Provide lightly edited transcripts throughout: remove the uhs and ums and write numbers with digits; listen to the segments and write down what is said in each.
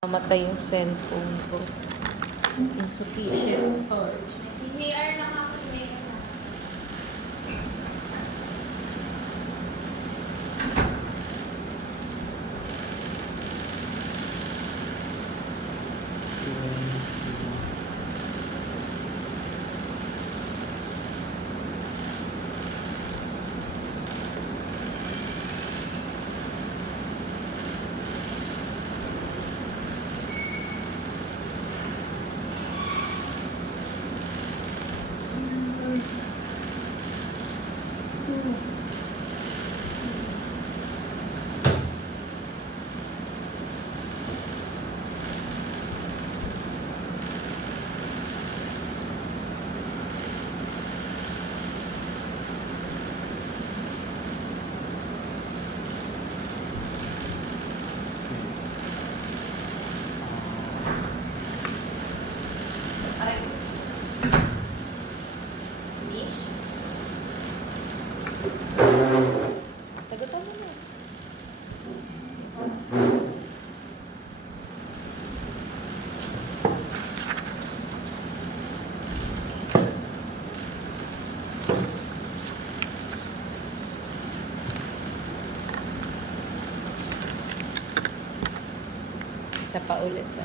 Namatay yung cellphone ko. Insufficient storage. Si JR lang ako, JR. Aray. Finish? Sagutan mo na. Isa pa ulit ba?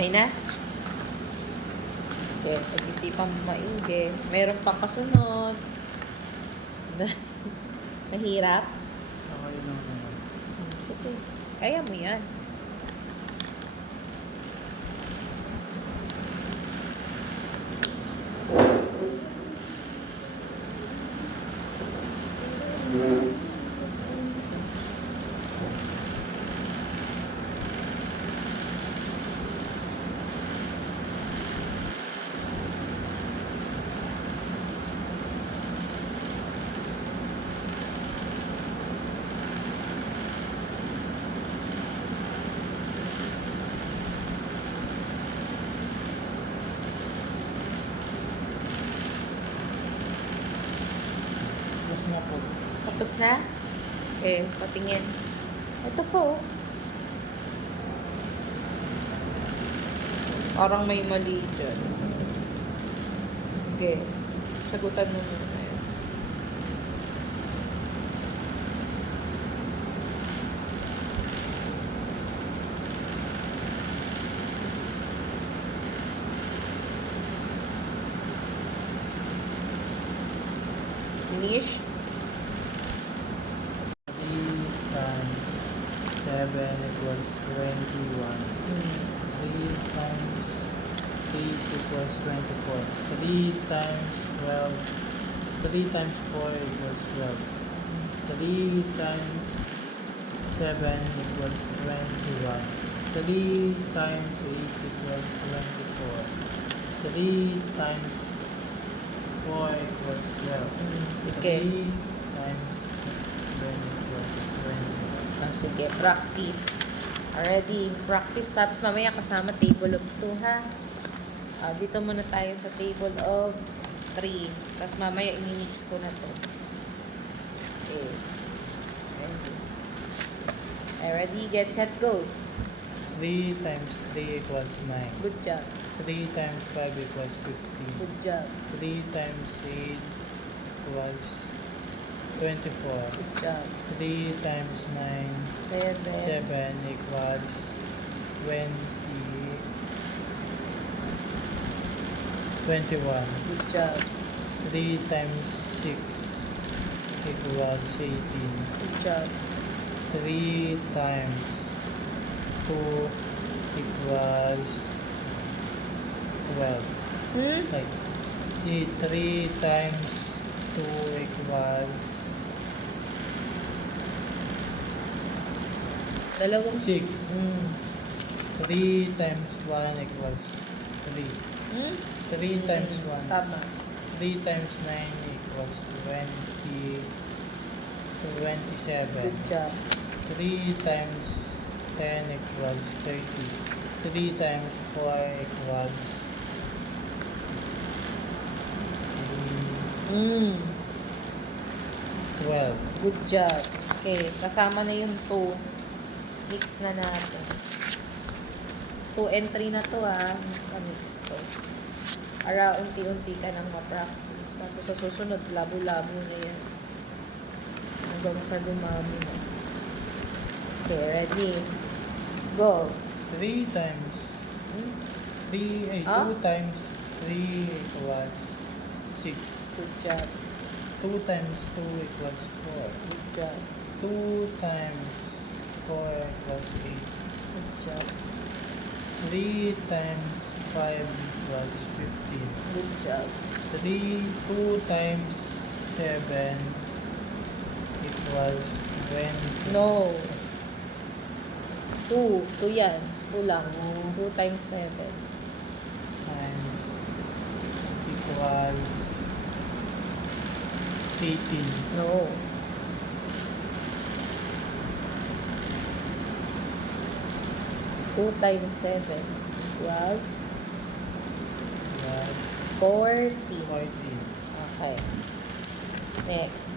Okay na? Okay, pag-isipan mo maigi. Meron pang kasunod. Mahirap? Okay lang naman. Sige, kaya mo yan. Tapos na? Okay, patingin. Ito po. Parang may mali dyan. Okay. Sagutan mo muna yun. Finish? 3 times 7 equals 21. 3 times 8 equals 24. 3 times 12. 3 times 4 equals 12. 3 times 7 equals 21. 3 times 8 equals 24. 3 times 4 equals 12. Okay. 3 times 7 equals 20. Ah, sige, practice. Already, practice. Tapos mamaya kasama table of 2, ha? Dito muna tayo sa table of 3. Tapos mamaya i-mix ko na to. Okay. Ready. Ready, get, set, go. 3 times 3 equals 9. Good job. 3 times 5 equals 15. Good job. 3 times 8 equals 24. Good job. 3 times 9, 7. 7 equals 21. Good job. 3 times 6 equals 18. Good job. 3 times 2 equals 12. Like, 3 times 2 equals Dalawang 6. 3 times 1 equals 3. 3 times 1. Tama. 3 times 9 equals 20. 27. Good job. 3 times 10 equals 30. 3 times 4 equals 12. Good job. Okay, kasama na yung 2. Mix na natin. 2 and 3 na to, ha. Mix to. Para unti-unti ka nang ma-practice. Tapos sa susunod, labo-labo na yan. Hanggang sa dumami na. Okay, ready? Go. 3 times 2 times 3 equals 6. Good job. 2 times 2 equals 4. Good job. 2 times 4 equals 8. Good job. 3 times 5 equals 15. Good job. 2 times 7 equals 20. No. 2. 2 yan. 2 lang. 2 times 7. Times equals 18. No. 2 times 7 equals Plus 14. 14. Okay. Next.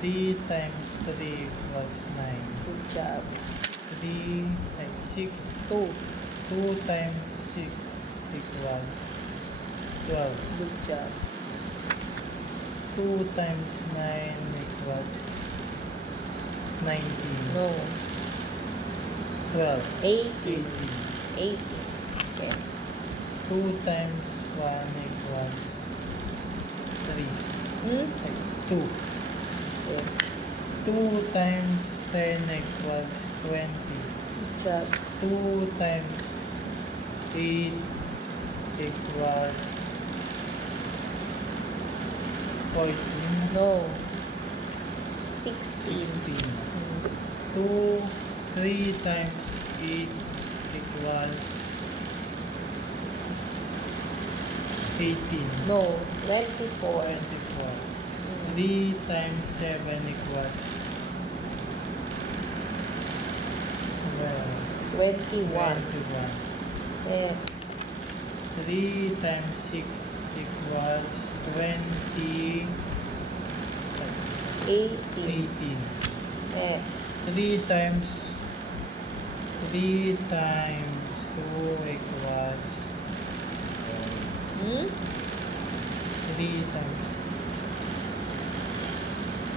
3 times 3 equals 9. Good job. 6. 2. 2 times 6 equals 12. Good job. 2 times 9 equals 19. No. 12. 18. 18. 18. Okay. 2 times 1 equals 3. 2. Okay. 2 times 10 equals 20. Good job. 2 times 8 equals 14. No. 16. 16. Mm. 3 times 8 equals 18. No. 24. 24. Mm. 3 times 7 equals 21. 21. Next. 3 times 6 equals 20. 18. 18. Next. 3 times 2 equals Hmm? 3 times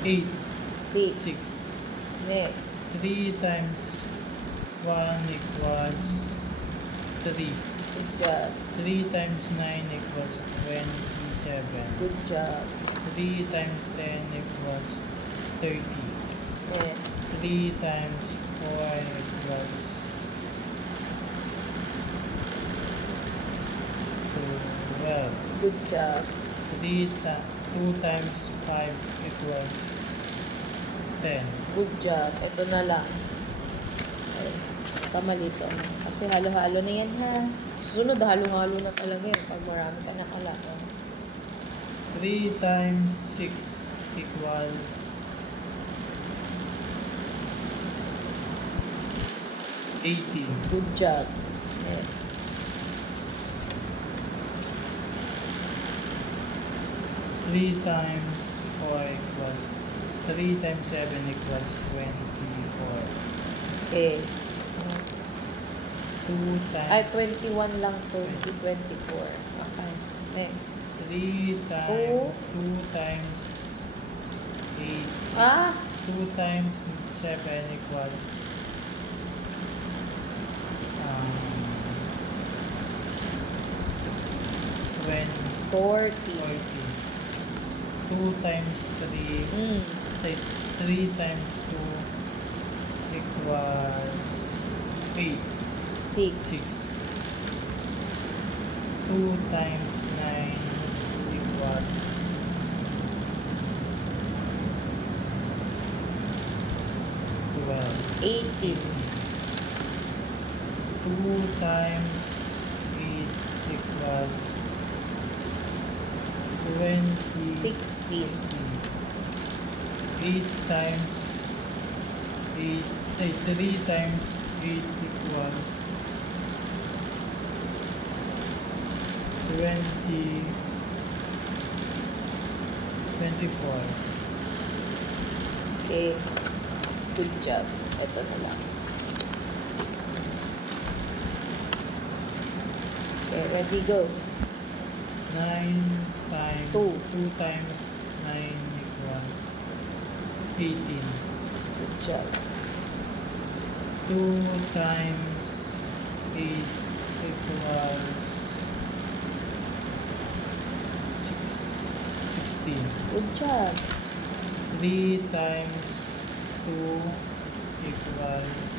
8. 6. 6. Next. 3 times 1 equals 3. Good job. 3 times 9 equals 27. Good job. 3 times 10 equals 30. Next. 3 times 4 equals 12. Good job. 2 times 5 equals 10. Good job. Ito na lang. Ay, kamali to. Kasi halo-halo na yan ha. Susunod, halo-halo na talaga yan pag marami ka nakala. 3 times 6 equals 18. Good job. Next. 3 times 4 equals 3 times 7 equals 24. Okay. Next. 2 times Ay, 21 lang to. 24. Okay. Next. 3 times 2 times 8. Ah! 2 times 7 equals 20, 40. 2 times 3, Mm. 3 times 2 equals 8. 6. 6. 2 times 9 equals 12. 18. 2 times 8 equals 20. 16. 8 times 8, 3 times 8 equals 20, 24. Okay. Good job. Ito na lang. Okay, ready, go. 9 times 2. 2 times 9 equals 18. Good job. 2 times 8 equals 16. Good job. 3 times 2 equals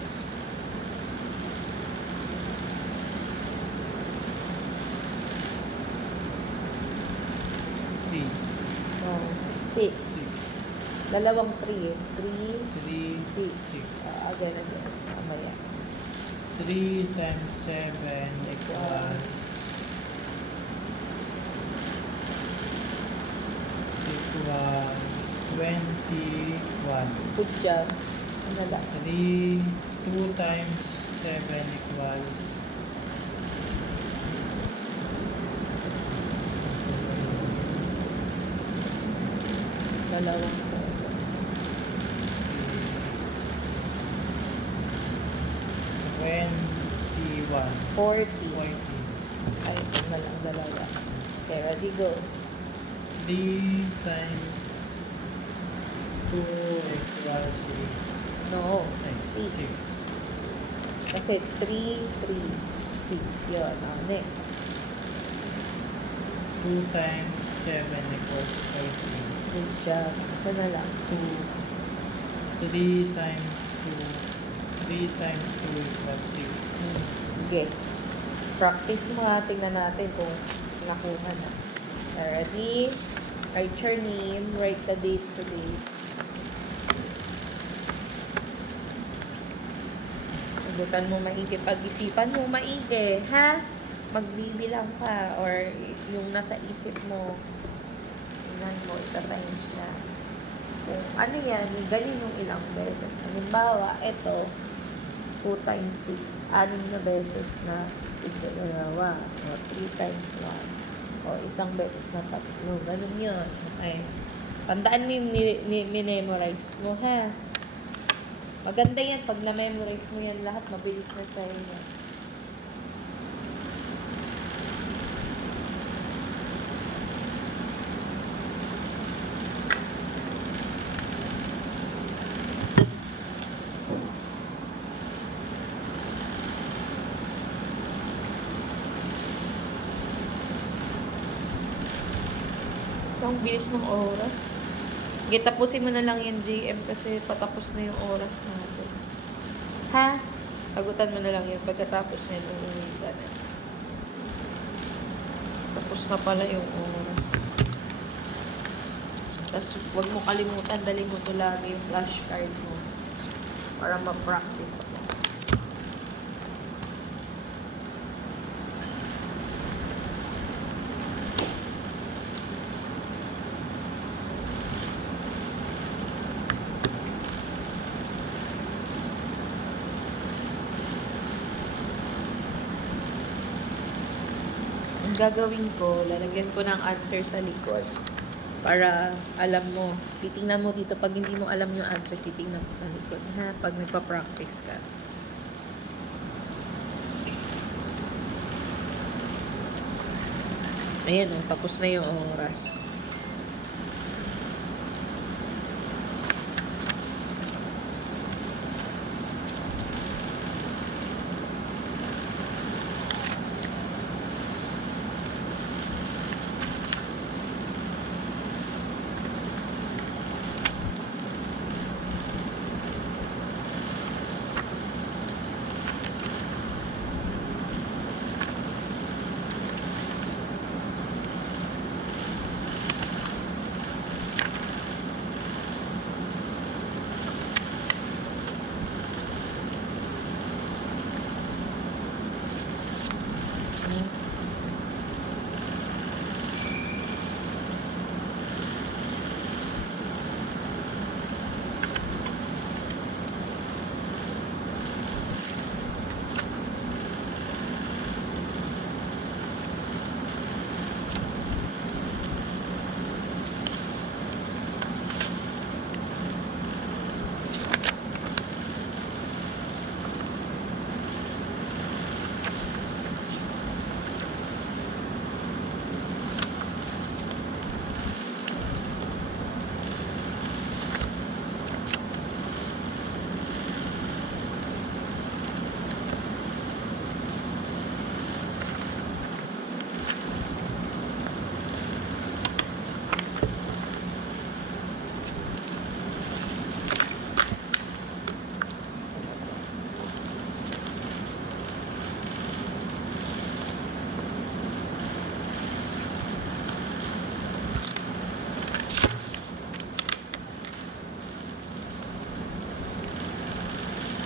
8. Oh, 6. 6. Dalawang 3 eh. 3, 3, 6. 6. Again. Mamaya. 3 times 7 equals 21. Good job. Ano lang? 2 times 7 equals 21. 40. 40. Ay, ito na lang dalawa. Okay, ready, go. 3 times 2 equals 8. No, Ay, 6. Kasi 3, 3, 6 yun. Next. 2 times 7 equals 13. Good job. Isa na lang. 3 times 2 equals 6. Okay. Practice mo ha. Tingnan natin kung nakuha na. Ready? Write your name. Write the date today. Sagutan mo maigi. Pag-isipan mo maigi. Ha? Magbibilang ka. Or yung nasa isip mo. Tingnan mo. Ita-time siya. Kung ano yan, ganin yung ilang beses. Halimbawa, ito, 2 times 6, 6 na beses na dalawa. O 3 times 1. O isang beses na 3. Ganun yun. Okay. Tandaan mo yung memorize mo, ha? Maganda yan. Pag na-memorize mo yan lahat, mabilis na sa'yo yan. Ang bilis ng oras. Sige, tapusin mo na lang yan, JM, kasi patapos na yung oras natin. Ha? Sagutan mo na lang yan. Pagkatapos yan, uuwi ka na. Tapos na pala yung oras. Tapos, huwag mo kalimutan, dali mo to lagi yung flashcard mo. Para ma-practice mo. Ang gagawin ko, lalagyan ko ng answer sa likod. Para alam mo. Titingnan mo dito. Pag hindi mo alam yung answer, titingnan mo sa likod. Ha? Pag nagpa-practice ka. Ayan o, tapos na yung oras.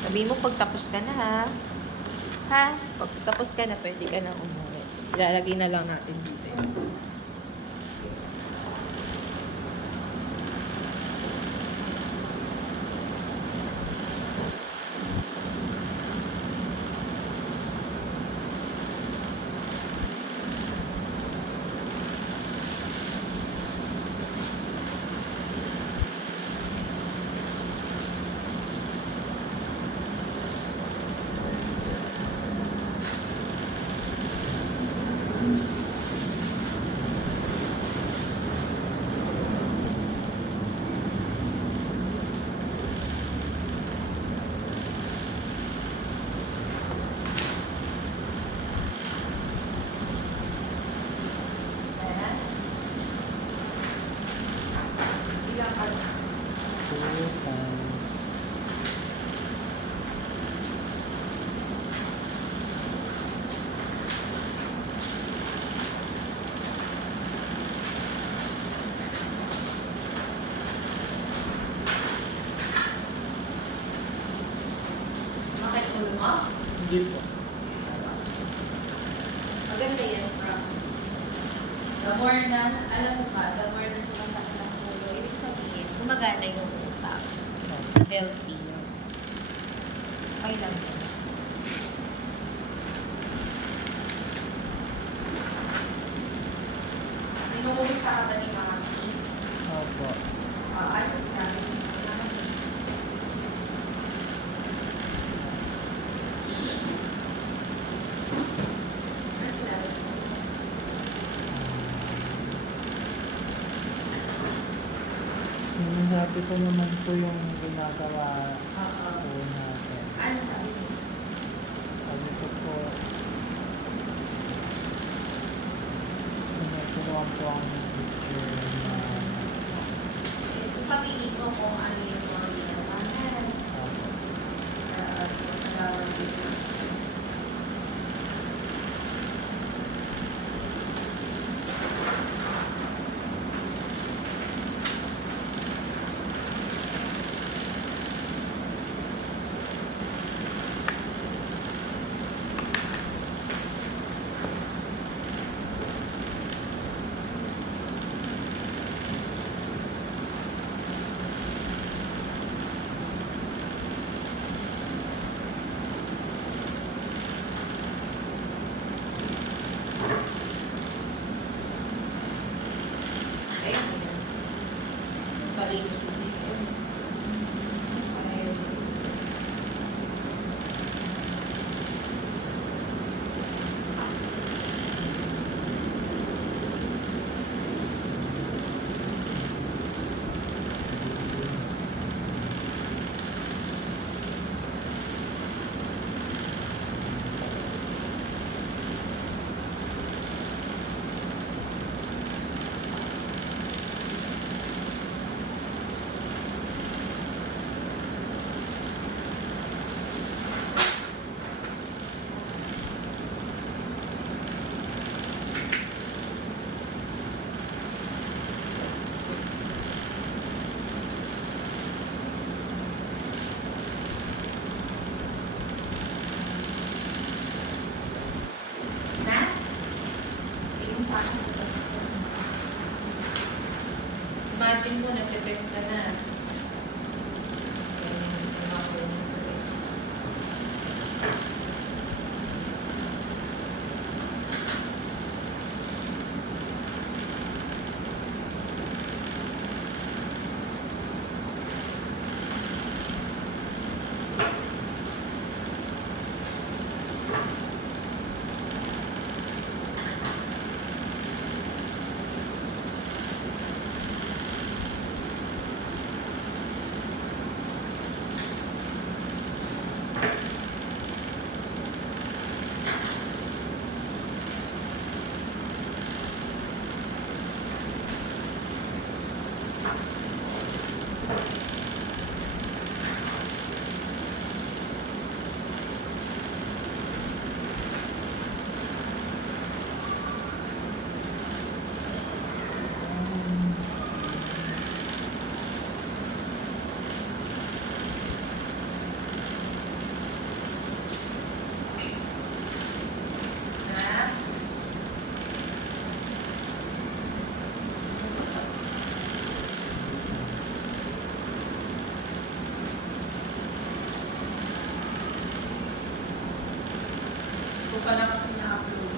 Sabihin mo, pagtapos ka na, ha? Ha? Pagtapos ka na, pwede ka na umuwi. Ilalagay na lang natin dito yun. Ilang ka? 2 times. Bakit ulo mo? Hindi po. Maganda yan, practice. The more na, alam mo ba, the more na sumasakit ang ulo, ibig sabihin, gumagana yung utak. Healthy yun. Okay lang yun. Tinumusta ka ba ni Mama P? Opo. ito naman po yung ginagawa Oo. po natin. Ano sabi mo? Sabi ko po, tinuturuan po ang teacher na Sasabihin mo kung ano yung mga ginawa na. At matalawan dito. Ayun. Balik mo si Tito. Ayun. Snack? Hindi mo sa akin ito. Imagine mo, nagte-test ka na. Ganyan, ganyan sa test. Snack? Ito pa lang kasi na-upload.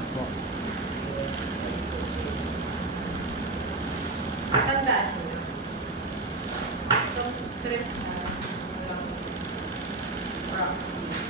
Opo. Tandaan mo na. Itong stress na walang practice.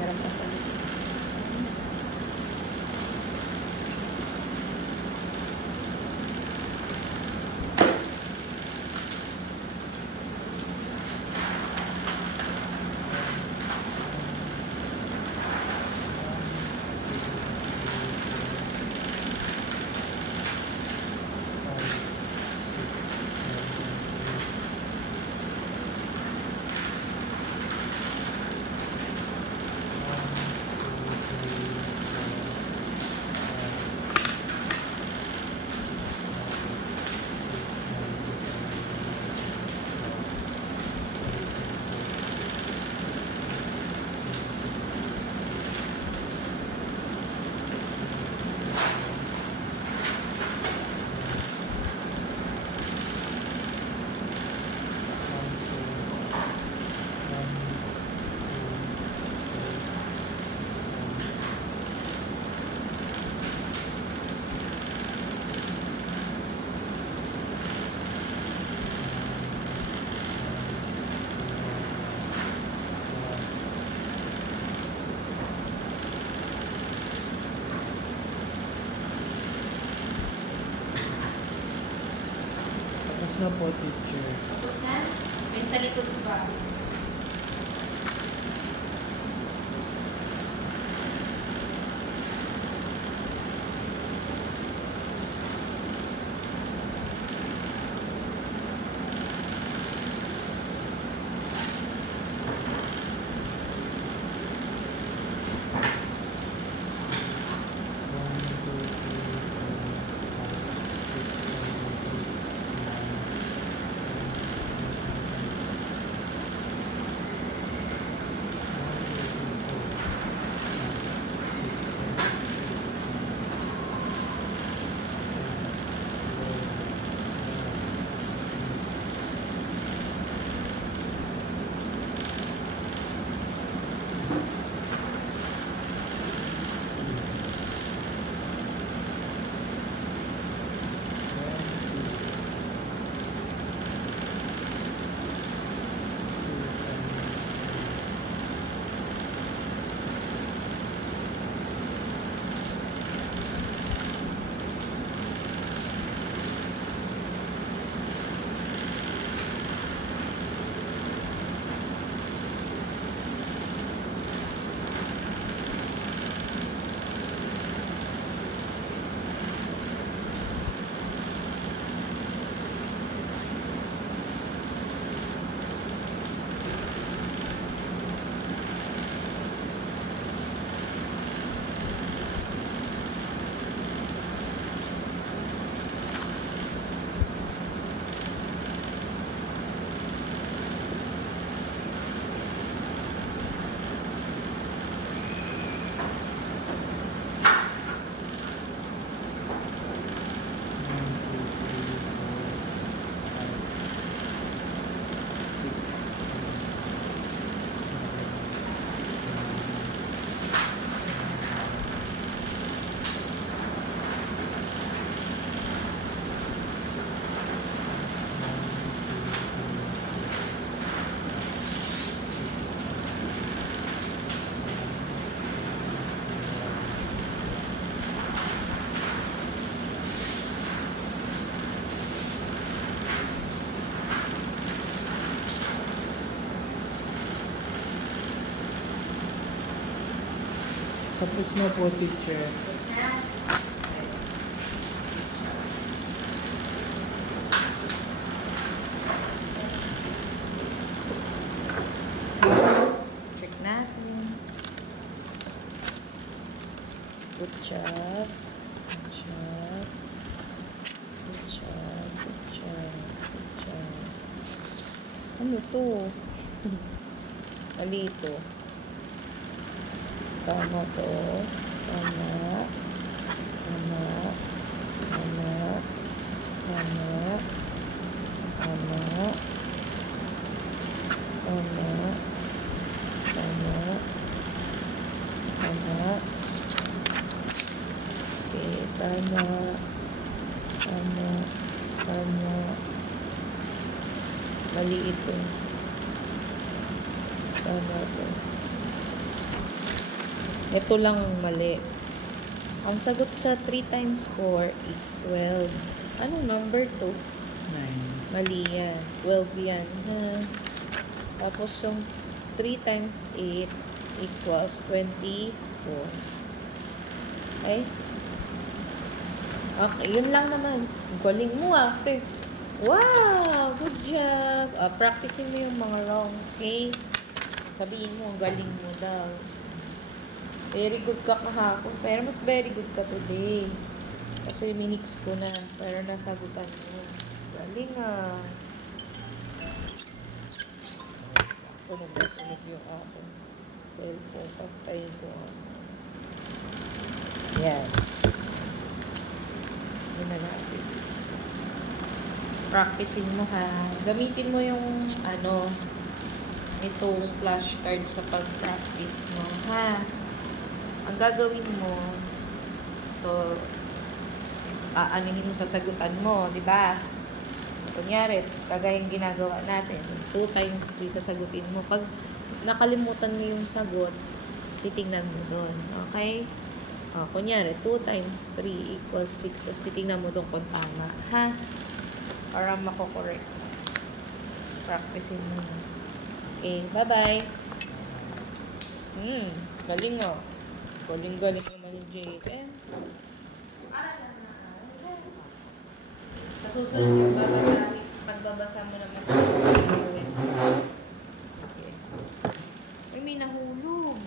Meron pa sa likod. Tapos na po, teacher. Tapos na? May sa likod pa. Tapos na po, teacher. Tapos na. Check natin. Good job. Good job. Good job. Good job. Good job. Ano to? Mali ito. Tama to. Tama. Tama. Tama. Tama. Tama. Tama. Tama. Tama. Okay, tama. Tama. Tama. Mali ito. Tama to. Ito lang ang mali. Ang sagot sa 3 times 4 is 12. Anong number to? 9. Mali yan. 12 yan. Ha? Tapos yung 3 times 8 equals 24. Okay? Okay, yun lang naman. Galing mo ah. Okay. Wow! Good job! Practicein mo yung mga wrong. Okay? Sabihin mo, galing mo daw. Very good ka kahapon. Pero mas very good ka today. Kasi minix ko na. Pero nasagutan mo. Galing ah. Tunog yung ako. Cellphone. Pagtayin ko ako. Yan. Yun na natin. Practicein mo ha. Gamitin mo yung itong flashcard sa pag-practice mo ha. Ang gagawin mo, so, aanihin mo sa sagutan mo, di ba? Kunyari, kagaya yung ginagawa natin, 2 times 3 sasagutin mo. Pag nakalimutan mo yung sagot, titingnan mo doon. Okay? Kunyari, 2 times 3 equals 6. Tapos titingnan mo doon kung tama. Ha? Para mako-correct mo. Practicein mo. Okay, bye-bye. Galing oh. Galing-galing naman yung JM. Sa susunod yung babasahin. Pagbabasa mo naman. Okay. Ay, may nahulog.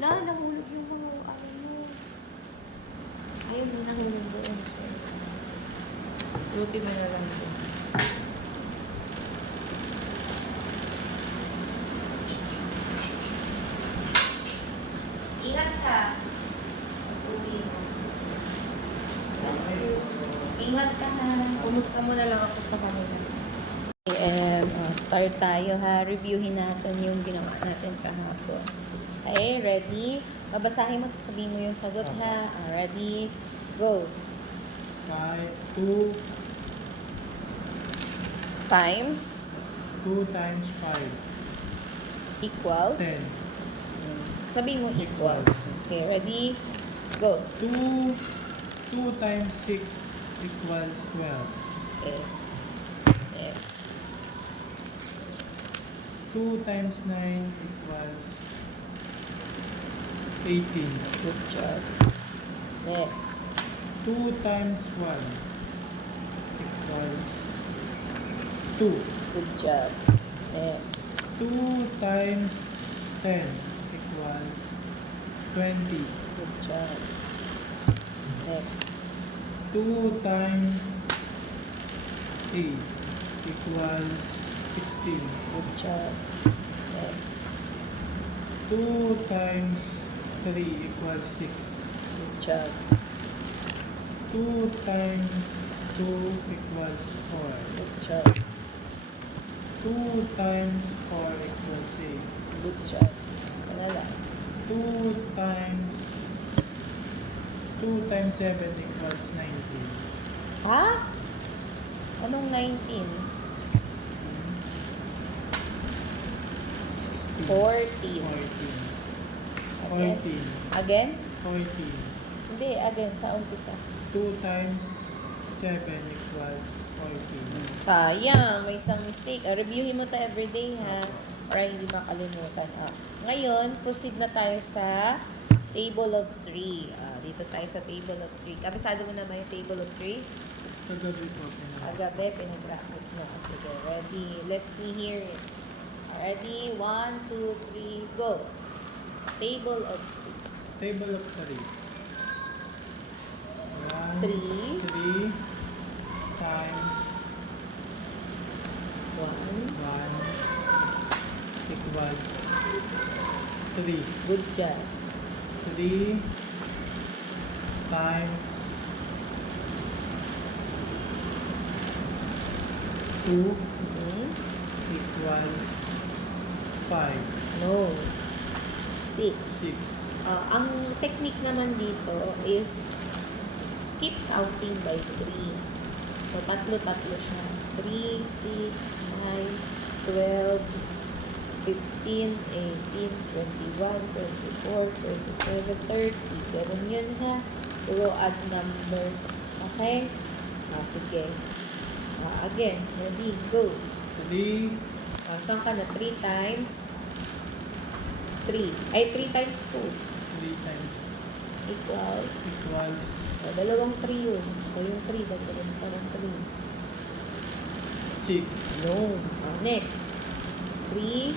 Nahulog yung mga mo. Ayun, may nahulog doon. Buti mo na lang ito. Ingat ka. Pag-uwi mo. Ingat ka ha. Kumusta mo na lang ako sa kanila. Start tayo ha. Reviewin natin yung ginawa natin kahapon. Okay, ready? Babasahin mo, sabihin mo yung sagot ha. Ready? Go. 2 Times 2 times 5. equals. 10. Sabihin mo equals. Okay, ready? Go. 2 times 6 equals 12. Okay. Next. 2 times 9 equals 18. Good job. Next. 2 times 1 equals 2. Good job. Next. 2 times 10 equals 20. Good job. Next. 2 times 8 equals 16. Good job. Next. 2 times 3 equals 6. Good job. 2 times 2 equals 4. Good job. 2 times 4 equals 8. Good job. Sana lang. 2 times 7 equals 19. Ha? Anong 19? 16. 14. 14. Again? 14. Hindi, again, sa umpisa. 2 times 7 equals 14. Sayang, may isang mistake. Reviewin mo tayo everyday ha. Para hindi makalimutan. Ngayon, proceed na tayo sa Table of 3. Dito tayo sa table of 3. Kabisado mo na ba yung table of 3? Kagabi po. Agabi, pinag-practice mo. Sige, ready. Let me hear it. Ready? 1, 2, 3, go. Table of Table of 3. 3. 3 times 1. 1 equals 3. Good job. 3 times 2 Mhm. equals 5. No. 6. 6. Ang technique naman dito is skip counting by 3. So, tatlo-tatlo siya. 3, 6, 9, 12, 15, 18, 21, 24, 27, 30. Ganun yun ha. Puro odd numbers. Okay? Sige. Again, ready, go. 3 Saan ka na? 3 times 3. Ay, 3 times 2 times equals equals dalawang 3 yun. So, yung 3, dagdagan pa ng 3. 6. No. Next. 3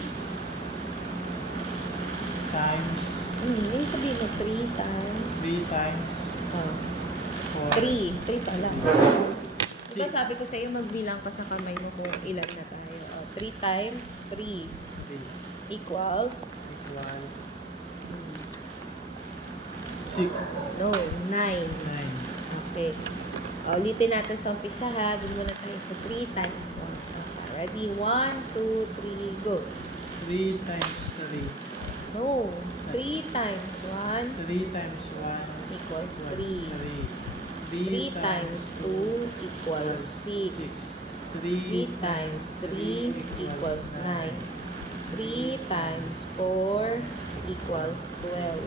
Times yung sabihin mo, 3 times 3 times 4. 3. 3 pala. Diba Six. sabi ko sa iyo, magbilang ka sa kamay mo kung ilan na tayo. 3 times 3 3 equals equals 6. no, 9. 9. Okay. Ulitin natin sa umpisa ha. Doon muna tayo sa 3 times 1. Okay. Ready? 1, 2, 3, go. 3 times 3. No. 3 times 1 3 times 1 equals 3. 3. 3 times 2 equals 6. 3 times 3 equals 9. 3 times 4 equals 12.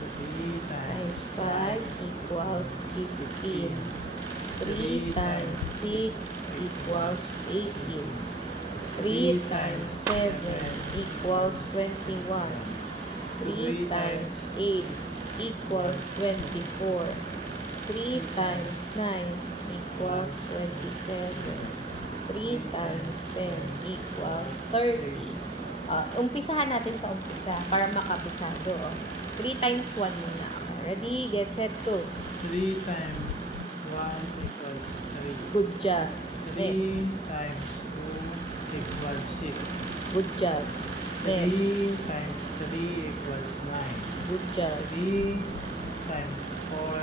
3 Times 5 equals 15. 3 times 6 equals 18. 3 times 7 equals 21. 3 times 8 equals 24. 3 times 9 equals 27. 3 times 10 equals 30. Umpisahan natin sa umpisa para makabisado. 3 times 1 muna ako. Ready? Get set, go. 3 times 1 equals 3. Good job. 3 Next. times 2 equals 6. Good job. 3 Next. times 3 equals 9. Good job. 3 times 4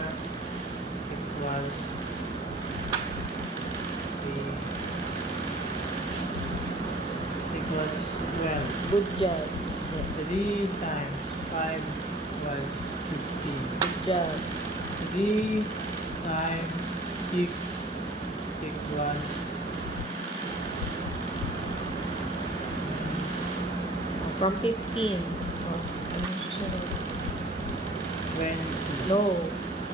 equals 12. Good job. Next. 3 times 5 equals 15. Good job. 3 times 6 equals From 15. Ano susunod? 20. No.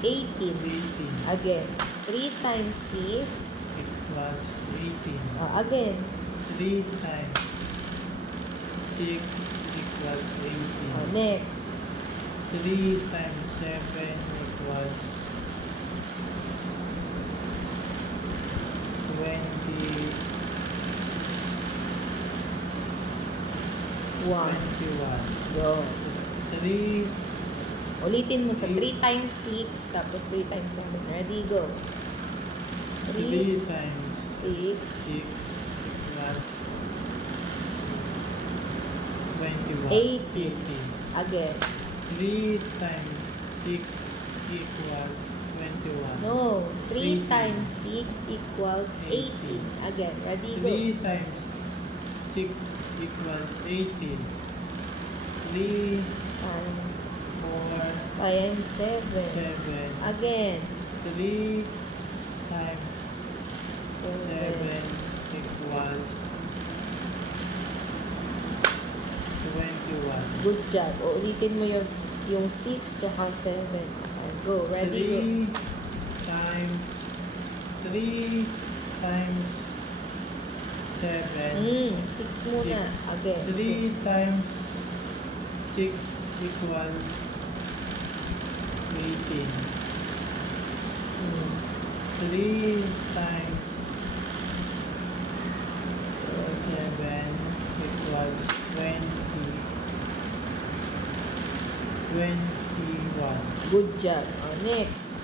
18. 18 Again. 3 times 6. equals 18. Again. 3 times 6 equals 18. Next. 3 times 7 equals 1. 21. Go. 3 Ulitin mo sa 3 times 6, tapos 3 times 7. Ready, go. 3 times 6. 6 equals 21. 18. Again. 3 times 6 equals 21. No. 3 18. times 6 equals 18. Again. Ready, go. 3 times 6 equals 18. 3, Times 4, times 7. 7. Again. 3 times 7 7. equals 21. Good job. O, ulitin mo yung 6 tsaka 7. Go. Ready, go. 3 times 7. 6 muna. Again. 3 times 6 equal 18. Hmm. 3 times So, 7 equals 21. good job. Next.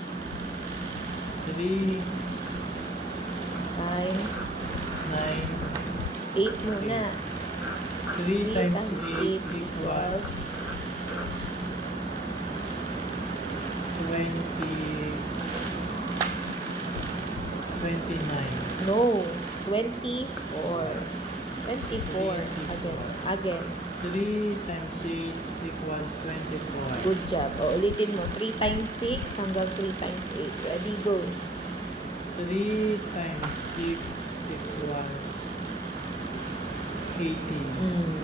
3 Times 9. 8 muna. 3 3 times times 8 8 equals equals 29. no, 24. 24. Again. 3 times 8 equals 24. Good job. O, ulitin mo. 3 times 6 hanggang 3 times 8. Ready, go. 3 times 6 equals 18. Mm.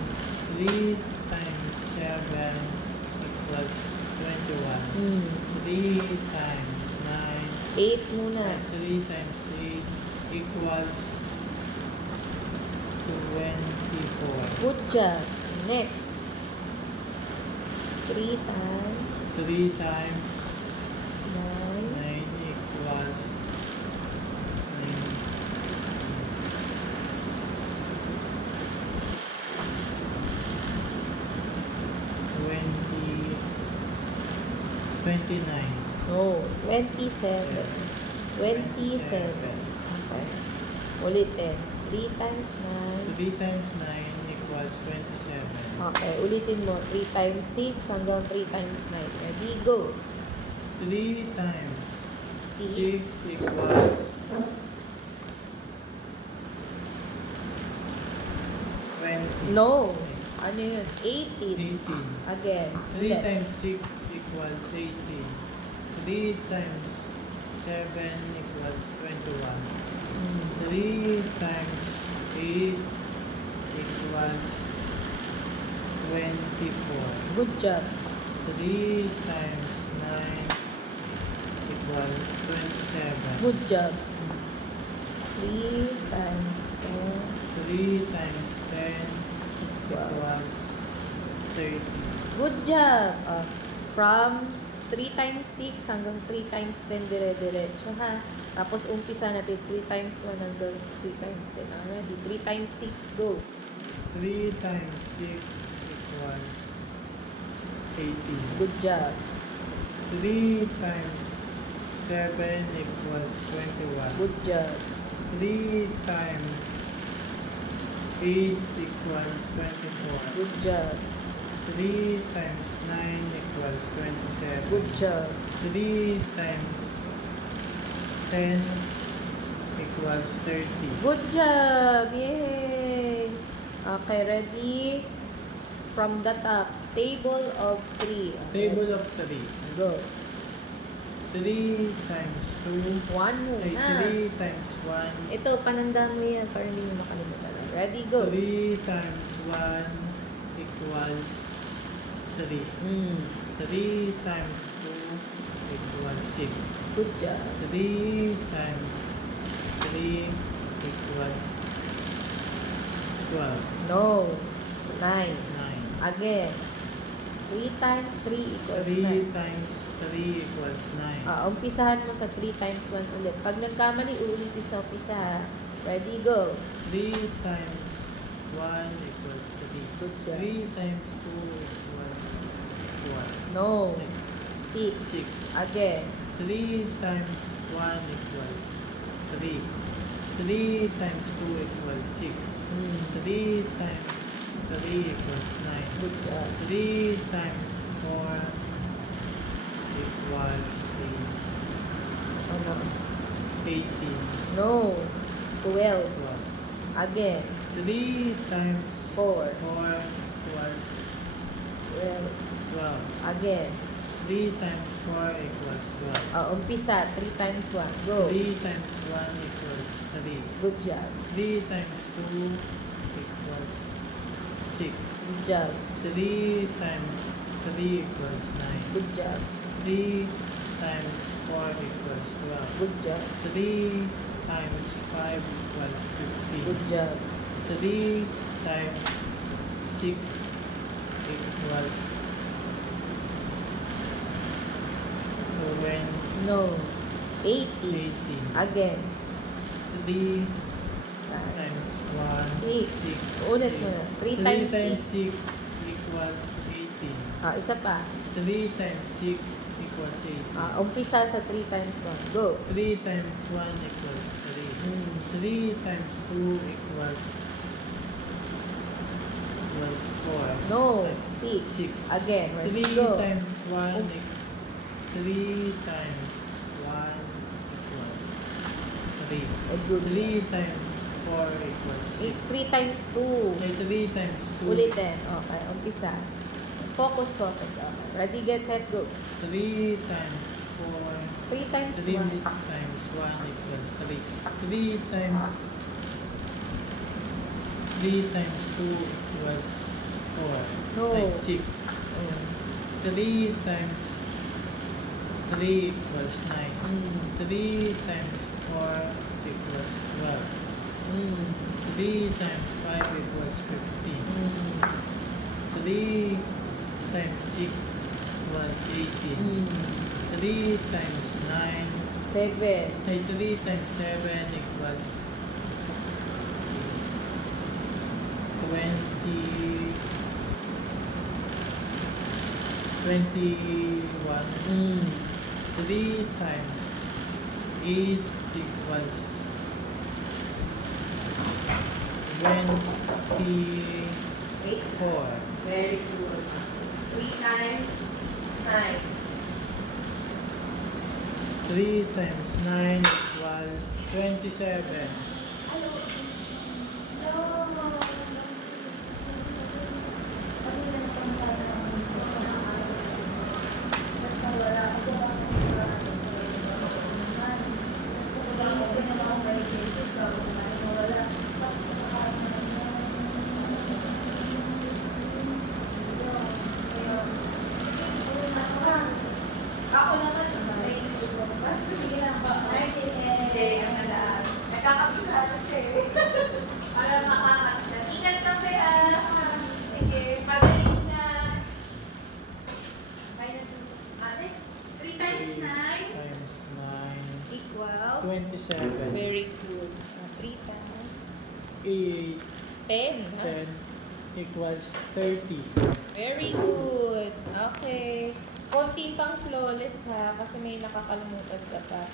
3 times 7 equals 21. Mm. 3 times 9 8 muna. 3 times 8 equals 24. Good job. Next. 3 times 3 times 9. 9 equals 29. No, 27. 27. Okay. Ulitin. 3 times 9. 3 times 9 equals 27. Okay, ulitin mo. 3 times 6 hanggang 3 times 9. Ready, go. 3 times 6. 6 equals 20. No. Ano yun? 18. 18. Again. 3 times 6 equals 18. 3 times 7 equals 21. Mm. 3 times 8 equals 24. Good job. 3 times 9 equals 27. Good job. 3 times 10 3 times 10 equals. equals 30. Good job. From 3 times 6 hanggang 3 times 10 dire-diretso ha. Tapos umpisa natin 3 times 1 hanggang 3 times 10. Already. 3 times 6, go. 3 times 6 equals 18. Good job. 3 times 7 equals 21. Good job. 3 times 8 equals 24. Good job. 3 times 9 equals 27. Good job. 3 times 10 equals 30. Good job. Yay. Okay, ready? From the top. Table of 3. Table of 3. Go. 3 times 2 1 ay muna. 3 times 1. Ito, pananda mo yan para hindi mo makalimutan. Ready, go. 3 times 1 equals 3. Mm. 3 times 2 equals 6. Good job. 3 times 3 equals 12. No. 9. 9. Again. 3 times 3 equals 3 9. times 3 equals 9. Umpisahan mo sa 3 times 1 ulit. Pag nagkamali, uulitin sa umpisa. Ha? Ready, go. 3 times 1 equals 3. Good job. 3 times 2 equals 4. No. 6. 6. Again. 3 times 1 equals 3. 3 times 2 equals 6. Mm. 3 times 3 equals 9. Good job. 3 times 4 equals Ano? 18. No. 12. 12. Again. 3 times 4. 4 equals 12. 12. Again. 3 times 4 equals 12. Umpisa. 3 times 1. Go. 3 times 1 equals 3. Good job. 3 times 2 equals 6. Good job. 3 times 3 equals 9. Good job. 3 times 4 equals 12. Good job. 3 times 5 equals 15. Good job. 3 times 6 equals No. 80. 18. Again. 3 Times times 1. 6. Ulit mo na. 3 times 6. 6 equals 18. Isa pa. 3 times 6 equals 18. Umpisa sa 3 times 1. Go. 3 times 1 equals 3. 3 times 2 equals 4. No. Six. 6. Again. 3 Ready? Go. times 1 3 times 1 equals 3. Good. 3 times 4 equals 6. 3 times 2. 3 times 2. Ulitin. Okay. Umpisa. Focus. Okay. Ready, get, set, go. 3 times 4. 3 times 3 1. times 1 equals 3. 3 times 2 equals 4. No. Like 6. 3 times 3 equals 9. 3 times 4 equals 12. 3 times 5 equals 15. 3 times 6 equals 18. 3 times 9, 7. 3 times 7 equals 21. 3 times 8 equals 24. Very good. 3 times 9. 3 times 9 equals 27. Ako naman, may sige na ba? Jay, ang malaan. Nagkakabisa na siya eh. Para makakat siya. Ingat ka pa Sige, pagaling na. Okay na. Next. 3 times 9 Times 9 equals 27. Very good. 3 times 8 10. 10 equals 30. Very good. Okay. Konti pang flawless ha, kasi may nakakalimutan ka pa.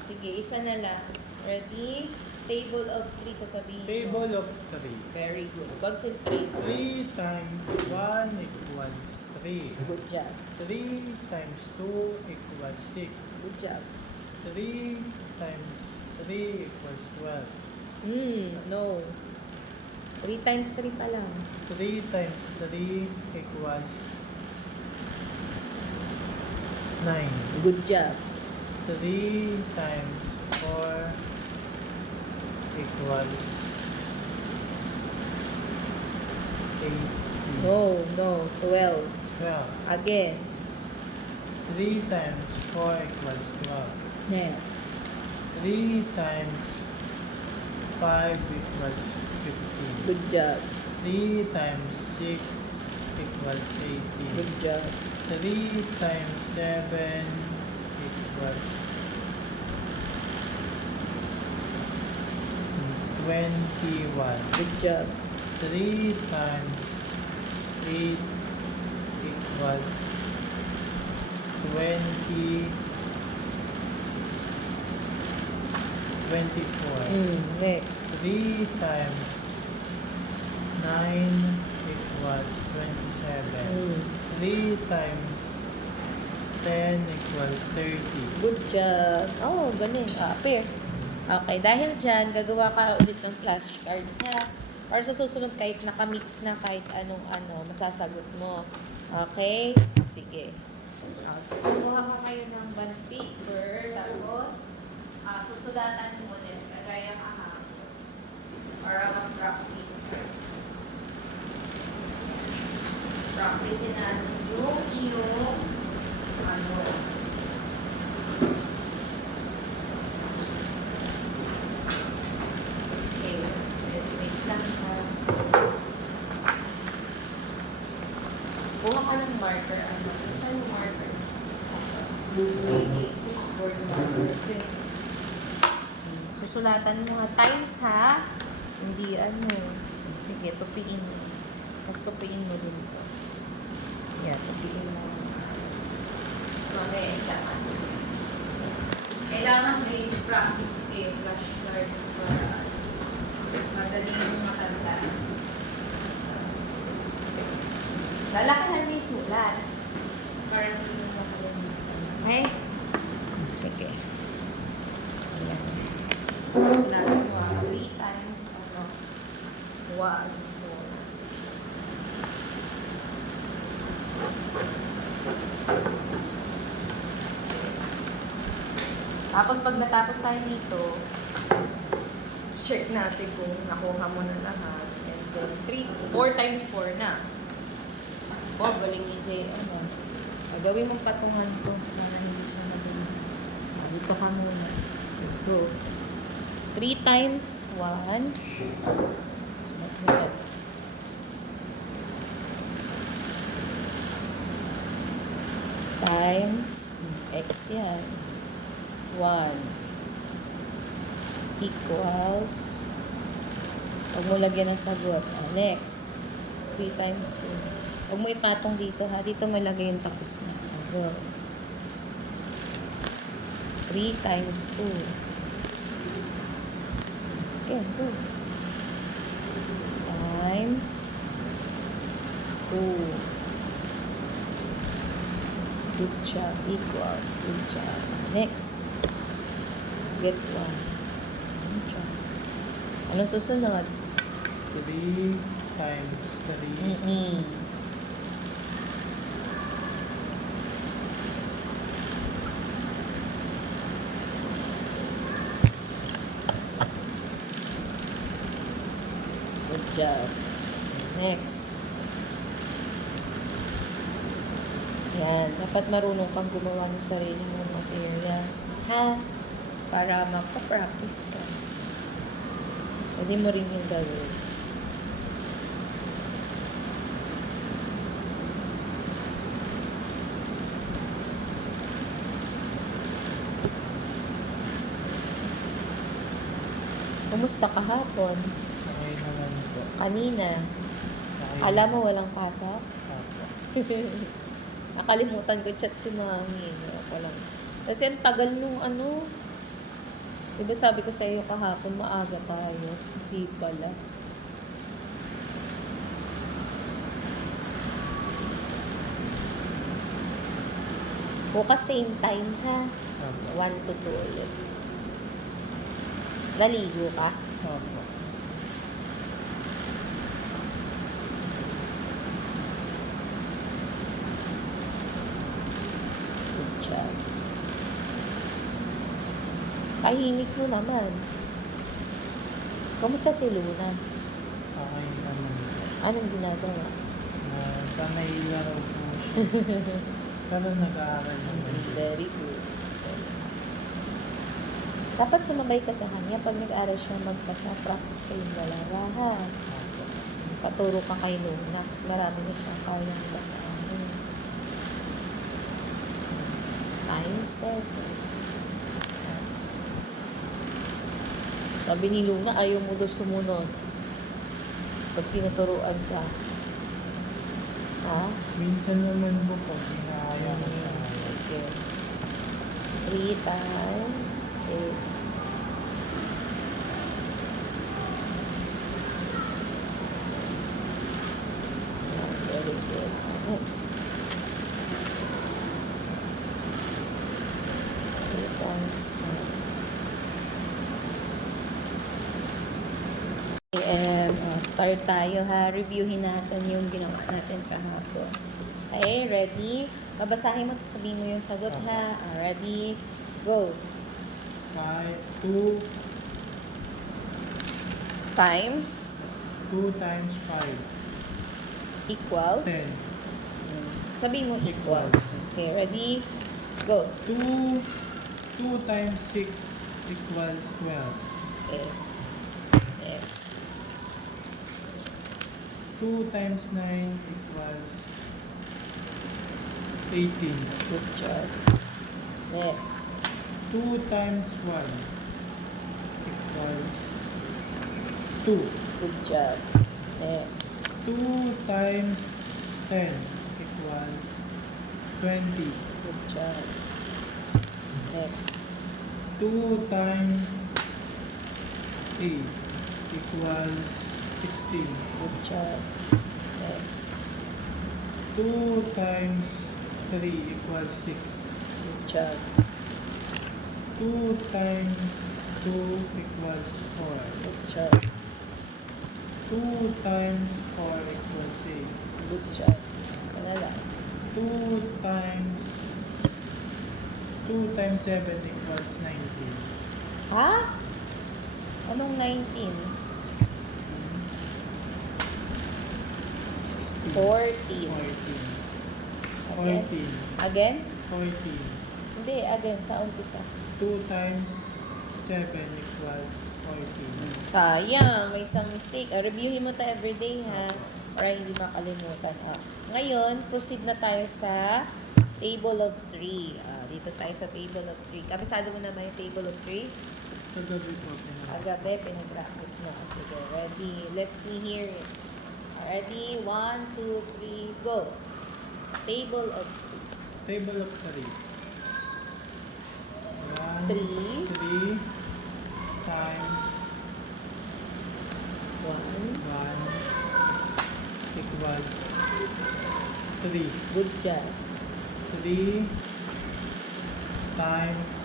Sige, isa na lang. Ready? Table of 3 sasabihin mo. Table of 3. Very good. Concentrate. 3 times 1 equals 3. Good job. 3 times 2 equals 6. Good job. 3 times 3 equals 12. No. 3 times 3 pa lang. 3 times 3 equals 9. Good job. 3 times 4 equals 18. No. 12. 12. Again. 3 times 4 equals 12. Next. 3 times 5 equals 15. Good job. 3 times 6 equals 18. Good job. 3 times 7 equals 21. Good job. 3 times 8 equals 24. Next. 3 times 9 equals 27. 3 times 10 equals 30. Good job. Oh, galing. Pair. Okay, dahil dyan, gagawa ka ulit ng flashcards ha. Para sa susunod, kahit nakamix na kahit anong-ano, masasagot mo. Okay? Sige. Kumuha ka kayo ng bond paper, tapos susulatan mo ulit, kagaya kahapon. Para mag-practice ka. Practice na yung iyong okay, wait lang ha. Buha ka ng marker. Saan yung marker? Okay. word number. Susulatan mo nga. Times ha. Hindi ano. Sige, tupiin mo. Tapos tupiin mo din ito. Yan, tupiin mo. So, kailangan may practice kayo, flashcards para madali yung matandaan. Lalakahan mo yung sulat. Para hindi mo makalimutan. Okay? Sige. Ayan. Sulatan mo 3 times 1, 4. Tapos pag natapos tayo dito, check natin kung nakuha mo na lahat. And then 4 times 4 na. Oh, galing ni Jay. Ano? Gawin mong patungan to para hindi siya madali. Dito ka muna. Go. 3 times 1. Smart mo yan. Times x yan. 1 equals, huwag mo lagyan ng sagot. Next, 3 times 2. Huwag mo ipatong dito ha. Dito mo lagay yung tapos na. Go. 3 times 2. Okay, go. Times 2. Good job. Equals. Good job. Next. Get 1. Good job. Ano susunod? 3 times 3. Good job. Next. Yan. Dapat marunong kang gumawa ng sarili mong materials. Ha? Para makapractice ka. Pwede mo rin yung gawin. Kumusta kahapon? Okay naman po. Kanina? Okay. Alam mo walang pasok? Opo. Nakalimutan ko chat si Mami. Walang. Kasi ang tagal nung ano. Diba sabi ko sa iyo kahapon maaga tayo. Hindi pala. Bukas same time ha. Opo. 1 to 2 ulit. Naligo ka? Opo. Good job. Tahimik mo naman. Kamusta si Luna? Okay naman po. Anong ginagawa? Panay laro po siya. Pero nag-aaral naman po. Very good. Dapat sumabay ka sa kanya. Pag nag-aral siya magpasa, practice kayong dalawa, ha? Opo. Paturo ka kay Luna. Kasi marami na siyang kayang basahin. Times 7. Sabi ni Luna, ayaw mo daw sumunod. Pag tinuturuan ka. Ha? Minsan naman po pag hinahaya ko siya. Okay. 3 times 8. Very good. Next. 3 times 9. Start tayo ha. Reviewin natin yung ginawa natin kahapon. Okay, ready? Babasahin mo at sabihin mo yung sagot ha. Ready? Go. 2 Times times 5. equals. 10. Sabihin mo equals. Okay, ready? Go. 2 times 6 equals 12. Okay. Next. 2 times 9 equals 18. Good job. Next. 2 times 1 equals 2. Good job. Next. 2 times 10 equal 20. Good job. Next. 2 times 8 equals 16. Good job. Next. 2 times 3 equals 6. Good job. 2 times 2 equals 4. Good job. 2 times 4 equals 8. Good job. Sana lang. 2 times 7 equals 19. Ha? Anong 19? 16. 14. 14. Again? 14. Hindi, again. Sa umpisa. 2 times 7 equals 14. Sayang, may isang mistake. Reviewin mo ta everyday, ha? Para hindi makalimutan. Ngayon, proceed na tayo sa table of 3. Dito tayo sa table of 3. Kabisado mo naman yung table of 3? Kagabi po. Agabi, pinapractice mo. Sige, ready? Let me hear it. Ready? 1, 2, 3, go. Table of Table of 3. 3. 3 times 1. 1 equals 3. Good job. 3 times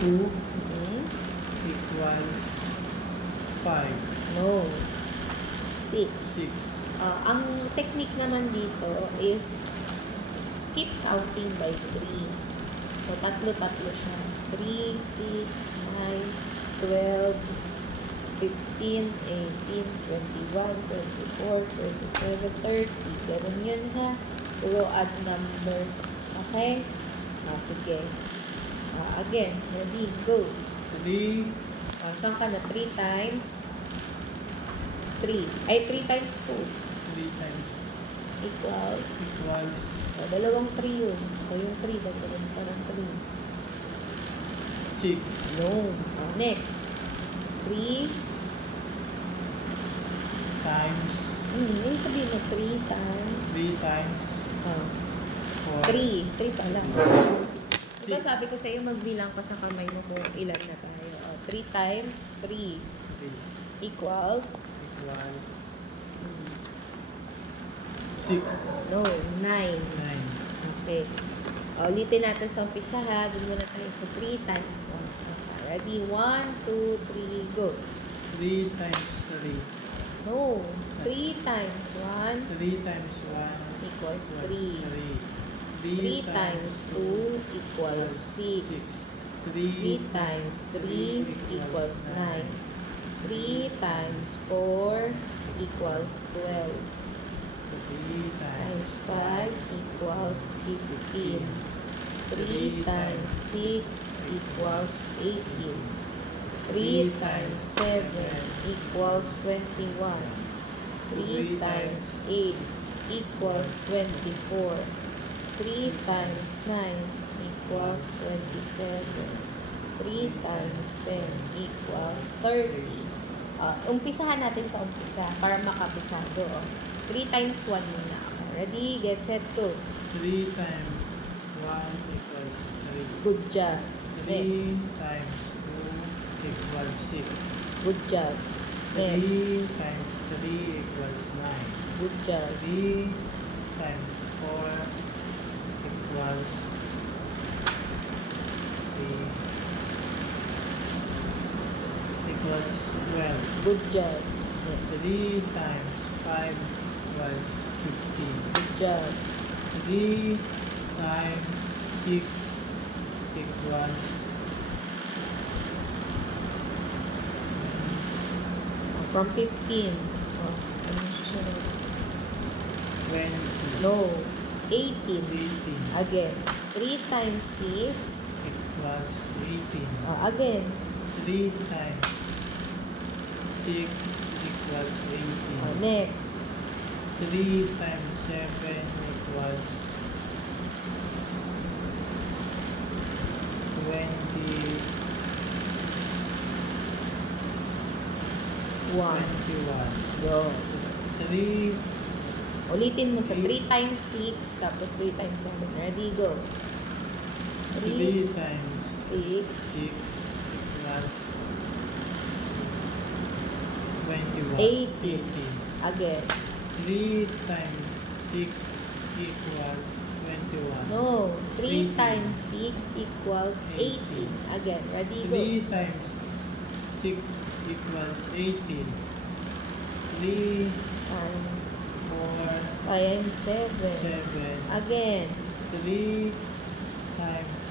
2 equals 5. No. 6. 6. Ang technique naman dito is skip counting by 3. So, tatlo-tatlo siya. 3, 6, 9, 12, 15, 18, 21, 24, 27, 30. Ganun yun, ha? Puro odd numbers. Okay? Sige. Again, ready, go. 3 Saan ka na? 3 times 3. Ay, 3 times 2 times equals equals dalawang 3 yun. So, yung 3, dagdagan pa ng 3. 6 No. Next. 3 times yung sabihin mo, 3 times 3 times 4. 3. 3 pa lang. Diba Six. sabi ko sa iyo, magbilang pa sa kamay mo kung ilan na tayo. 3 times 3 equals 6. no, 9. 9. Okay. Ulitin natin sa umpisa, ha. Doon muna tayo sa 3 times 1. Okay. Ready? 1, 2, 3, go. 3 times 3. No. 3 times 1 3 times 1 equals 3. 3. 3 times 2 equals 6. 3 times 3 equals 9. 3 times 4 equals 12. 3 Times 5 equals 15. 3 times 6 equals 18. 3 times 7 equals 21. 3 times 8 equals 24. 3 times 9 equals 27. 3 times 10 equals 30. Umpisahan natin sa umpisa para makabisado. 3 times 1 muna. Ready? Get set, go. 3 times 1 equals 3. Good job. 3 Next. times 2 equals 6. Good job. 3 Next. times 3 equals 9. Good job. 3 times 4 equals 12. Good job. Next. 3 times 5 equals 15. Good job. 3 times 6 equals From 15. Ano susunod? 20. No. 18. 18 Again. 3 times 6. equals 18. Again. 3 times 6 equals 18. Next. 3 times 7 equals 1. 21. Go. 3 Ulitin mo sa 3 Eight. times 6, tapos 3 times 7. Ready, go. 3 times 6. 6 equals 21. 18. Again. 3 times 6 equals 21. No. 3 18. times 6 equals 18. 18. Again. Ready, go. 3 times 6 equals 18. 3, Times 4, times 7. 7. Again. 3 times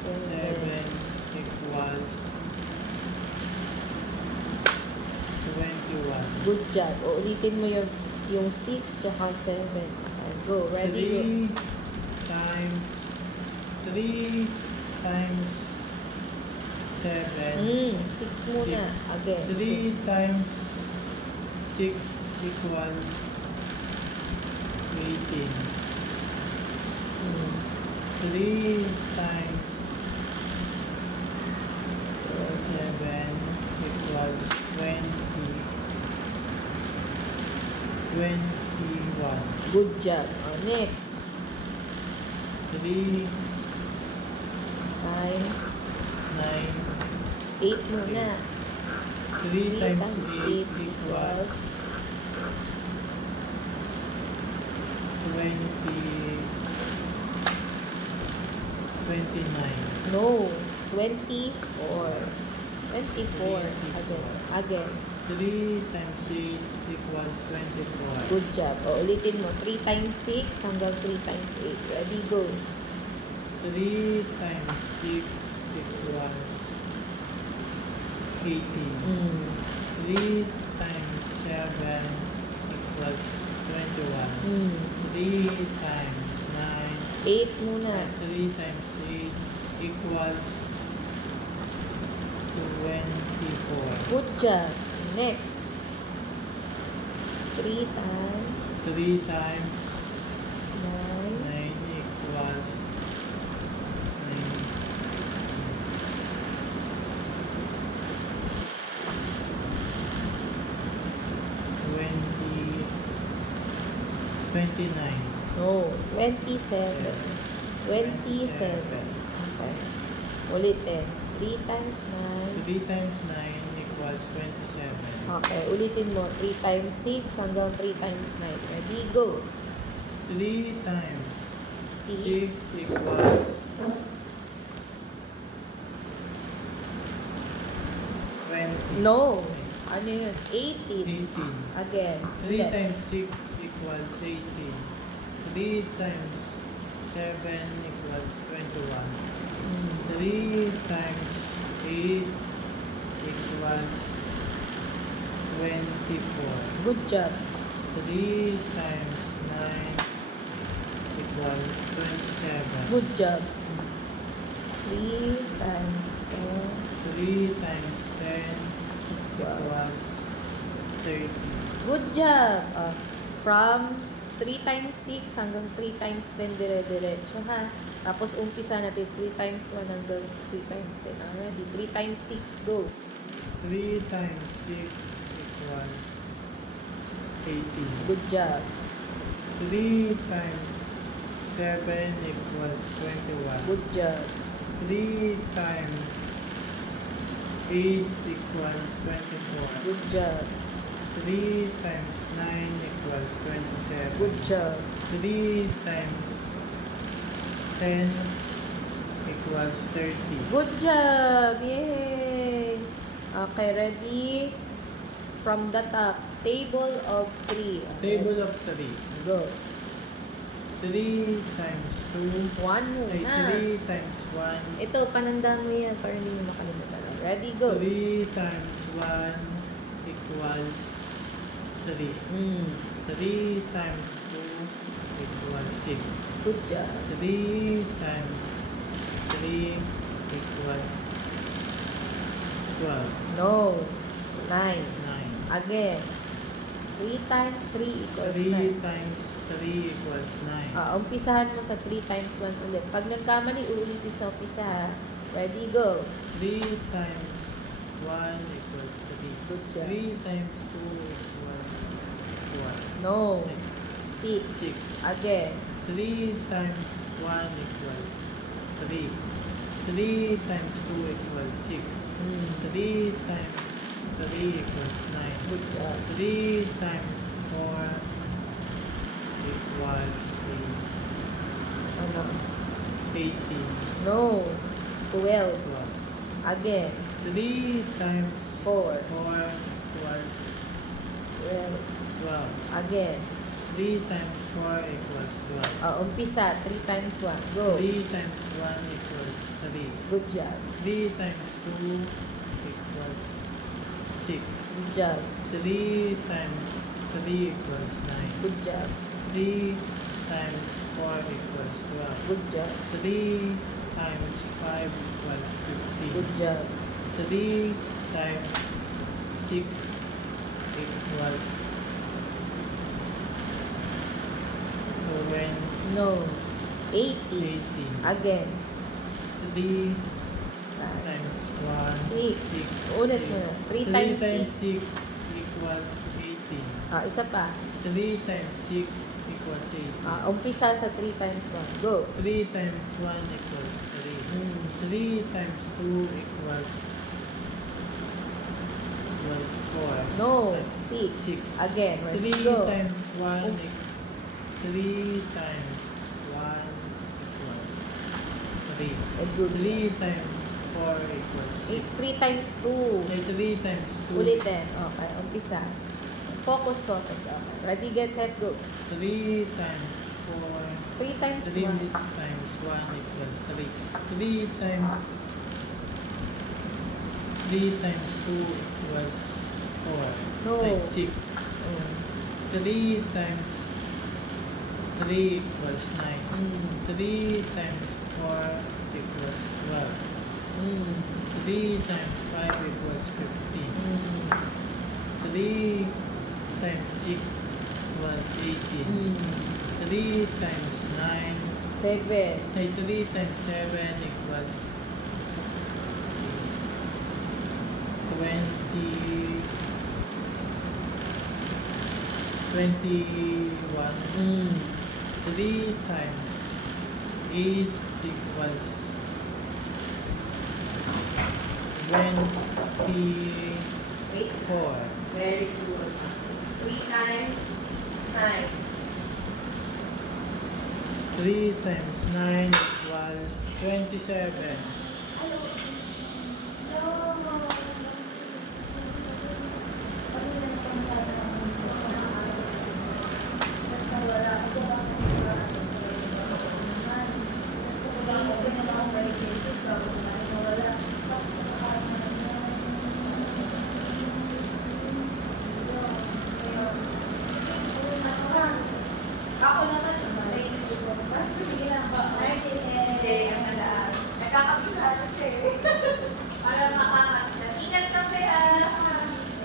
7 7. equals 21. Good job. O, ulitin mo yung 6 tsaka 7. Okay, go. Ready, go. 3 times 7. 6 muna. Six. Again. 3 times 6 equal 18. Mm. 3 times So, 7 equals 21. good job. O, next. 3 Times 9. 8 muna. 3 times 8 8 equals 29. No. 24. 24. Again. 3 times 8 equals 24. Good job. O, ulitin mo. 3 times 6 hanggang 3 times 8. Ready, go. 3 times 6 equals 18. 3 times 7 equals 21. 3 times 9 8 muna. and 3 times 8 equals 24. Good job. Next. 3 times 3 times 9. 9 equals 29. No. 27. 27. Okay. Ulitin. 3 times 9. 3 times 9 equals 27. Okay. Ulitin mo. 3 times 6 hanggang 3 times 9. Ready, go. 3 times 6. 6 equals 20. No. Ano yun? 18. 18. Again. 3 Ulit. times 6 equals 18. 3 times 7 equals 21. 3 times 8 equals 24. Good job. 3 times 9 equals 27. Good job. 3 times 10 3 times 10 equals 30. Good job. From 3 times 6 hanggang 3 times 10 dire-diretso ha. Tapos umpisa natin 3 times 1 hanggang 3 times 10. Already. 3 times 6, go. 3 times 6 equals 18. Good job. 3 times 7 equals 21. Good job. 3 times 8 equals 24. Good job. 3 times 9 equals 27. Good job. 3 times 10 equals 30. Good job. Yay. Okay, ready? From the top. Table of 3. Table of 3. Go. 3 times 2. 1 Ay, muna. 3 times 1. Ito, pananda mo yan para hindi mo makalimutan. Ready, go. 3 times 1 equals 3. 3 times 2 equals 6. Good job. 3 times 3 equals 12. No. 9. 9. Again. 3 times 3 equals 9. 3 times 3 equals 9. Umpisahan mo sa 3 times 1 ulit. Pag nagkamali, uulitin sa umpisa ha. Ready, go. 3 times 1 equals 3. Good job. 3 times 2 equals 1. No. Like, 6. Six. Again. 3 times 1 equals 3. 3 times 2 equals 6. Mm. 3 times 3 equals 9. Good job. 3 times 4 equals Ano? 18. No. 12. 12. Again. 3 times 4. 4 equals 12. 12. Again. 3 times 4 equals 12. Umpisa. 3 times 1. Go. 3 times 1 equals 3. Good job. 3 times 2 equals 6. Good job. 3 times 3 equals 9. Good job. 3 times 4 equals 12. Good job. 3 times 5 equals 15. Good job. 3 times 6 equals 20. No. 80. 18. Again. 3 Times times 1 6. Ulit mo na. 3 times 6. 6 equals 18. Isa pa. 3 times 6 equals 18. Umpisa sa 3 times 1. Go. 3 times 1 equals 3. Mm. 3 times 2 equals 4. No. 6. Six. Again. 3 Ready, go. times 1 Oh. 3 times 1 equals 3. Good. 3 times 4 equals 6. 3 times 2. 3 times 2 Ulitin. Okay. Umpisa. Focus. Okay. Ready, get, set, go. 3 times 4 3 times 3 1. times 1 equals 3. 3 times 2 equals 4. No. Like 6. 3 times 3 equals 9. 3 times 4 equals 12. 3 times 5 equals 15. 3 times 6 equals 18. 3 times 9 7. 3 times 7 equals 21. 3 times 8 equals 24. Very good. 3 times 9. 3 times 9 equals 27. Ako naman, may sige lang ba? Hindi, ang nalaan. Nagkakabisa na siya eh. Para makakat siya. Ingat ka pa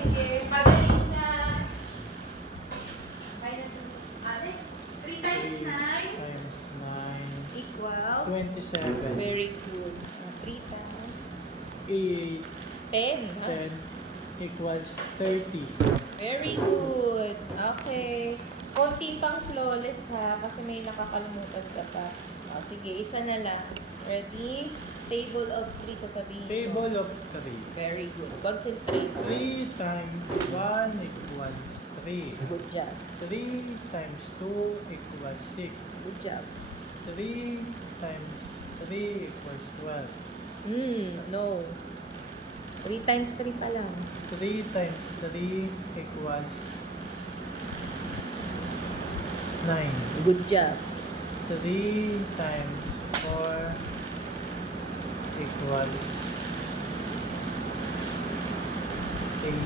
Sige, pagaling na. Next, 3 times 9 Times 9 equals 27. Very good. 3 times 8 10. 10 equals 30. Very good. Okay. Konti pang flawless ha, kasi may nakakalimutan ka pa. Sige, isa na lang. Ready? Table of 3 sasabihin mo. Table of 3. Very good. Concentrate. 3 times 1 equals 3. Good job. 3 times 2 equals 6. Good job. 3 times 3 equals 12. No. 3 times 3 pa lang. 3 times 3 equals 9. Good job. 3 times 4 equals 18.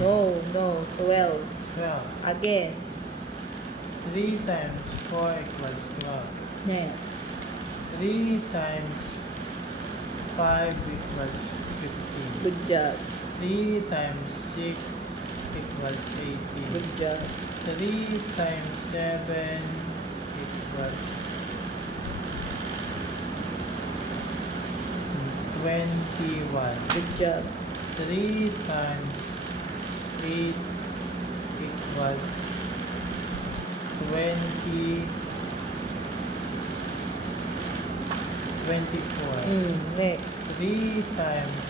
No. 12. 12. Again. 3 times 4 equals 12. Next. 3 times 5 equals 15. Good job. 3 times 6 equals 18. Good job. 3 times 7 equals 3 21. Good job. 3 times 8 equals 24. Next. 3 times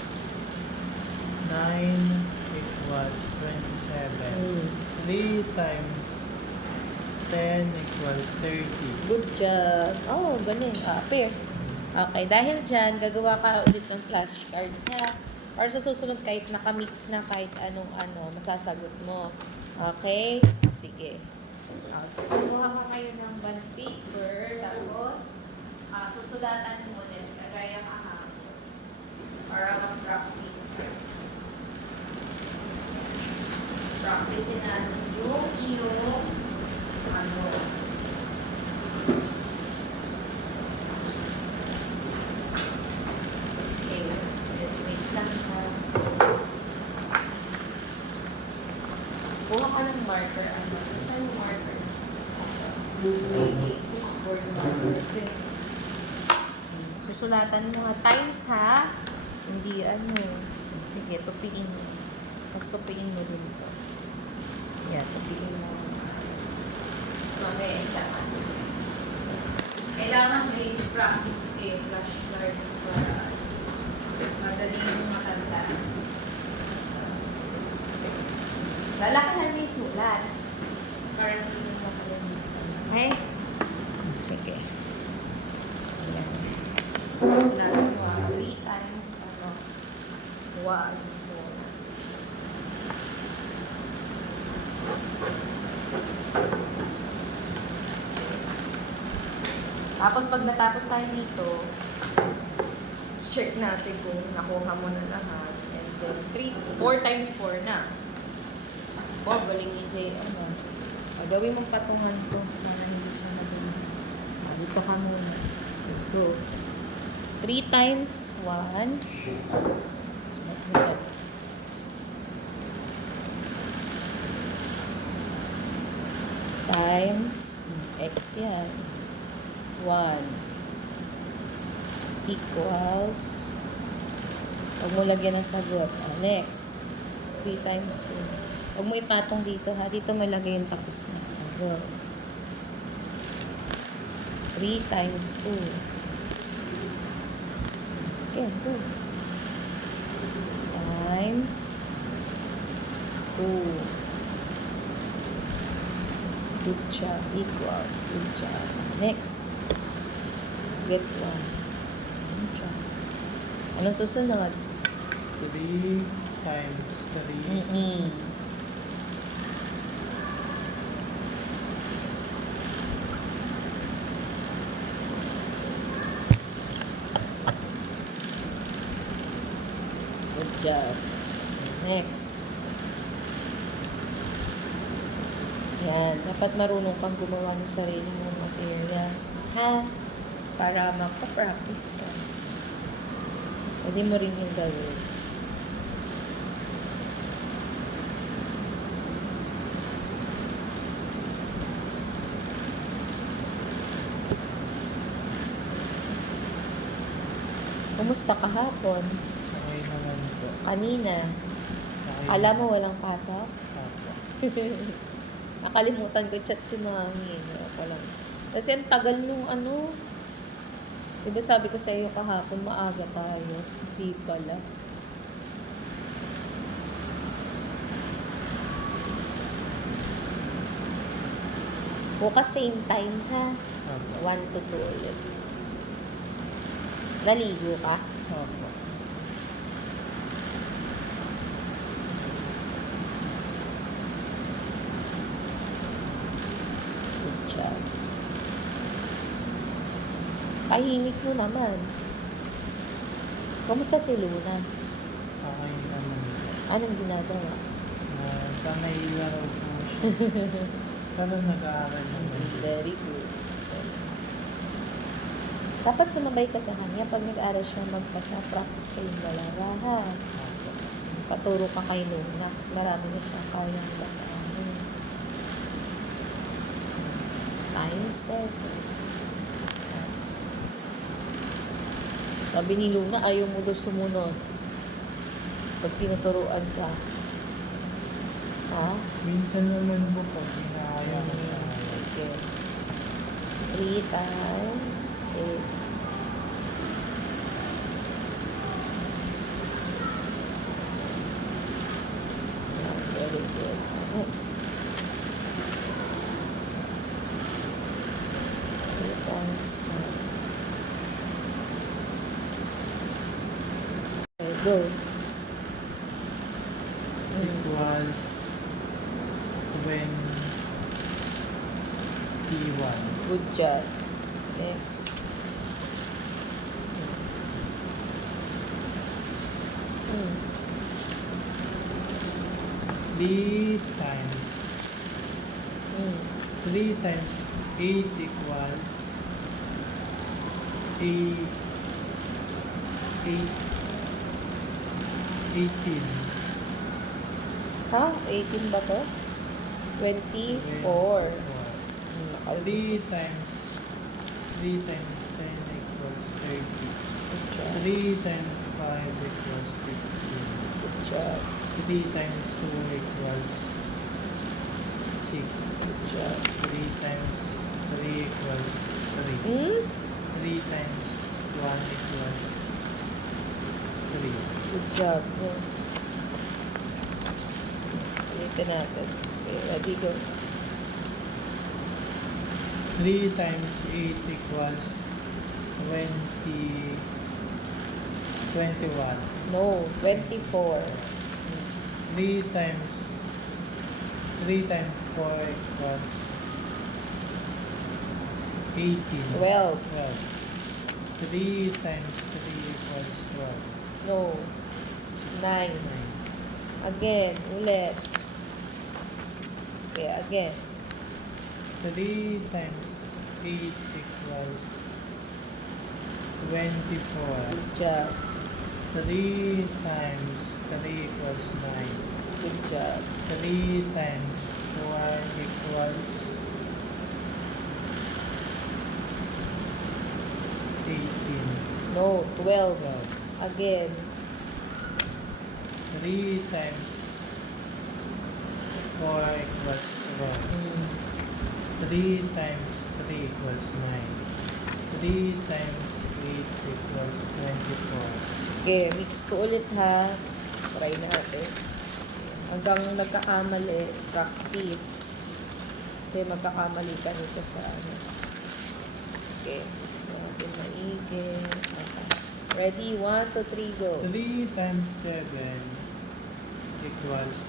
9 equals 27. 3 times 10 equals 30. Good job. Oh, galing. Pair. Okay, dahil dyan, gagawa ka ulit ng flashcards ha. Or sa susunod, kahit nakamix na kahit anong-ano, masasagot mo. Okay? Sige. Kukuha ka kayo ng bond paper, tapos susulatan mo ulit, kagaya kahapon. Para mag-practice ka. Practice natin yung iyong okay, wait lang ha. Kuha ka ng marker. Saan yung marker? Board marker. Susulatan mo ha. Times ha. Hindi Sige, tupiin mo. Mas tupiin mo din ito. Yan, tupiin mo. So, kailangan mo i-practice kayo flashcards para madali yung matanda. Lalakahan mo yung sulat. Para hindi mo makalimutan. Okay? Sige. Ayan. Sulatan mo 3 times 1, 4. Tapos pag natapos tayo dito, check natin kung nakuha mo na lahat. And then 4 times 4 na. Oh, galing ni Jay. Gawin mong patungan to para hindi siya madali. Dito ka muna. Go. 3 times 1. Times x yan. 1 equals, huwag mo lagyan ng sagot. Next, 3 times 2. Huwag mo ipatong dito ha. Dito mo lagay yung tapos na. Go. 3 times 2. Okay, go. Times 2. Good job. Equals. Good job. Next. Get 1. Good job. Anong susunod? 3 times 3. Good job. Next. Yan. Dapat marunong kang gumawa ng sarili mong materials. Ha? Para magpa-practice ka. Pwede mo rin yung gawin. Kumusta kahapon? Okay naman po. Kanina? Okay Alam mo naman. walang pasok? Opo. Nakalimutan ko chat si mami. Ako lang. Kasi ang tagal nung diba sabi ko sa iyo kahapon, maaga tayo. Hindi pala. Bukas same time ha. Opo. 1 to 2 ulit. Naligo ka? Opo. Good job. Tahimik mo naman. Kumusta si Luna? Okay naman po. Anong ginagawa? Kamay laro po siya. Pero nag-aaral naman. Very good. Dapat sumabay ka sa kanya. Pag nag-aaral siya magpasa, practice kayong dalawa, ha? Opo. Paturo ka kay Luna kasi marami na siya kayang basahin. Times 7. Sabi ni Luna, ayaw mo daw sumunod. Pag tinuturuan ka. Ha? Minsan naman po pag inaaya ko siya. Okay. 3 times 8. Very good. Next. 3 times 9. Okay, go. Equals 21. Good job. Next. Hmm. 3 times Hmm. 3 times 8 equals 8 18. Ha? 18 ba to? 24. 3 times 10 equals 30. Good job. 3 times 5 equals 15. Good job. 3 times 2 equals 6. Good job. 3 times 3 equals 3. Hmm? 3 times 1 equals 3. Good job. Yes. Ulitin natin. Okay, ready, go. 3 times 8 equals 21. No, 24. 3 times 4 equals 18. 12. 3 times 3 equals 12. No. 9. Again. Ulit. Okay, again. 3 times 8 equals 24. Good job. 3 times 3 equals 9. Good job. 3 times 4 equals 18. No, 12. 12. Again. 3 times 4 equals 12. Hmm. 3 times 3 equals 9. 3 times 8 equals 24. Okay, mix ko ulit ha. Try natin. Hanggang nagkakamali, practice. Kasi magkakamali ka nito sa ano. Okay, mix natin maigi. Okay. Ready? 1, 2, 3, go. 3 times 7 equals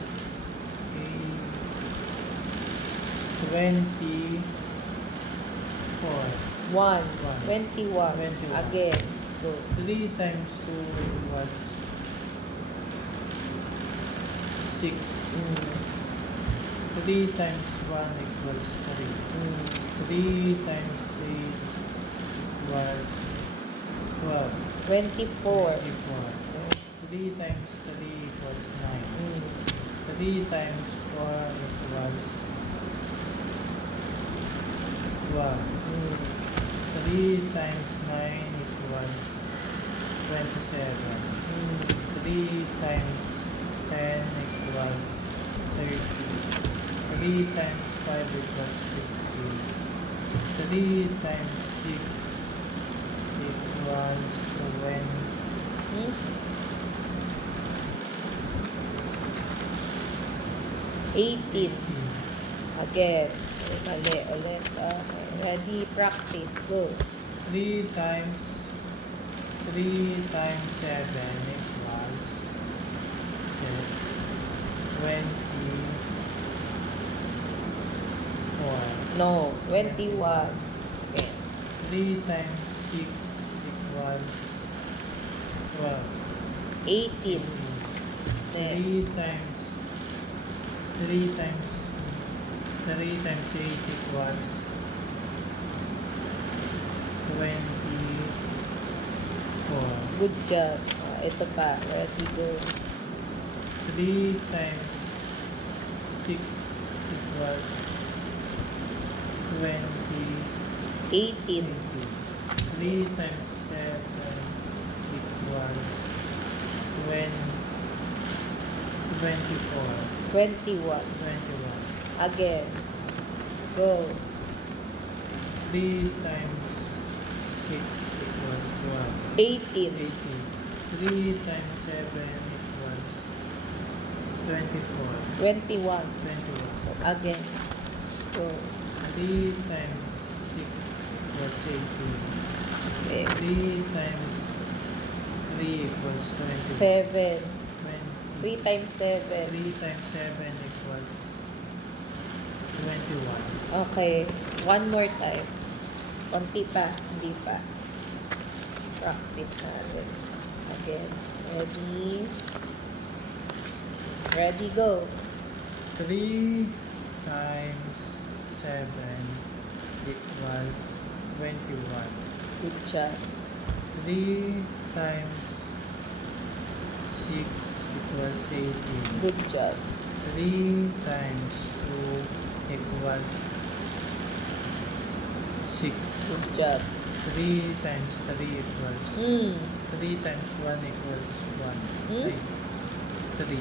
24. 1, 21. 21. Again, go. 3 times 2 equals 6. Mm. 3 times 1 equals 3. Mm. 3 times 8 equals 12. 24. 3 times 3 equals 9. Mm. 3 times 4 equals 12. Mm. 3 times 9 equals 27. Mm. 3 times 10 equals 30. 3 times 5 equals 15. 3 times 6 equals 20. Hmm? 18. Again. Mali ulit. Okay. Ready? Practice. Go. 3 times 7 equals 24. No. 21. Okay. 3 times 6 equals 12. 18. 3 Next. times 8 equals 24. Good job. Ito pa. Ready? Go. 3 times 6 equals 20. 18. 3 times 7 equals 24. 21. 21. Again. Go. 3 times 6 equals 18. 12. 18. 3 times 7 equals 24. 21. 21. Again. Go. 3 times 6 equals 18. Okay. 3 times 3 equals 20. 7. 20. 3 times 7. 3 times 7 equals 21. Okay. One more time. Konti pa. Hindi pa. Practice natin. Again. Ready? Ready, go. 3 times 7 equals 21. Good job. 3 times 6 equals 18. Good job. 3 times 2 equals 6. Good job. 3 times 3 equals 3 times 1 equals 1. 3.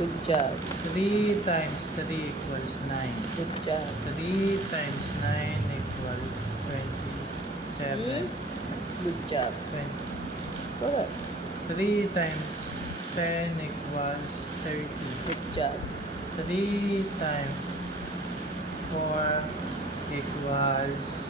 Good job. 3 times 3 equals 9. Good job. 3 times 9 equals 27. Good job. 20. Good. 3 times 10 equals 30. Good job. 3 times 4 equals